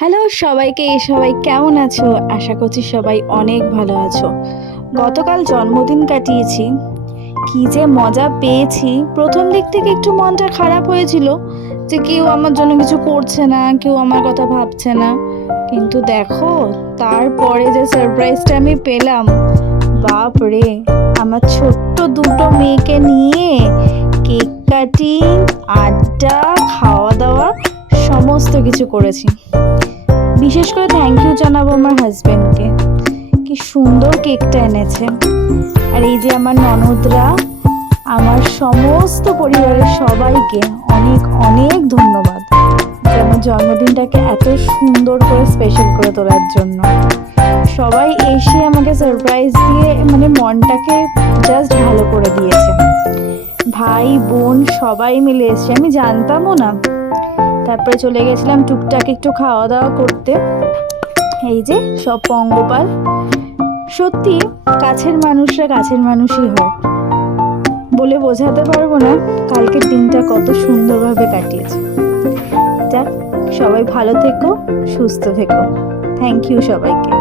Hello সবাইকে, সবাই কেমন আছো? আশা করছি সবাই অনেক ভালো আছো। গতকাল জন্মদিন কাটিয়েছি, কি যে মজা পেয়েছি। প্রথম দিক থেকে একটু মনটা খারাপ হয়েছিল যে কেউ আমার জন্য কিছু করছে না, কেউ আমার কথা ভাবছে না। কিন্তু দেখো, তারপরে যে সারপ্রাইজটা আমি পেলাম, বাপ রে! আমার ছোট্ট দুটো মেয়েকে নিয়ে কেক কাটিং, আড্ডা, খাওয়া দাওয়া সমস্ত কিছু করেছি। বিশেষ করে থ্যাংক ইউ জানাবো আমার হাজবেন্ডকে, কি সুন্দর কেকটা এনেছে। আর এই যে আমার ননদরা, আমার সমস্ত পরিবারের সবাইকে অনেক অনেক ধন্যবাদ যে আমার জন্মদিনটাকে এত সুন্দর করে স্পেশাল করে তোলার জন্য। সবাই এসে আমাকে সারপ্রাইজ দিয়ে মনটাকে জাস্ট ভালো করে দিয়েছে। ভাই বোন সবাই মিলে এসছে, আমি জানতামও না। তারপরে চলে গেছিলাম টুকটাক একটু খাওয়া দাওয়া করতে। এই যে সব পঙ্গপাল, সত্যি কাছের মানুষরা কাছের মানুষই হয়, বলে বোঝাতে পারবো না কালকের দিনটা কত সুন্দরভাবে কাটিয়েছে। যাক, সবাই ভালো থেকো, সুস্থ থেকো। থ্যাংক ইউ সবাইকে।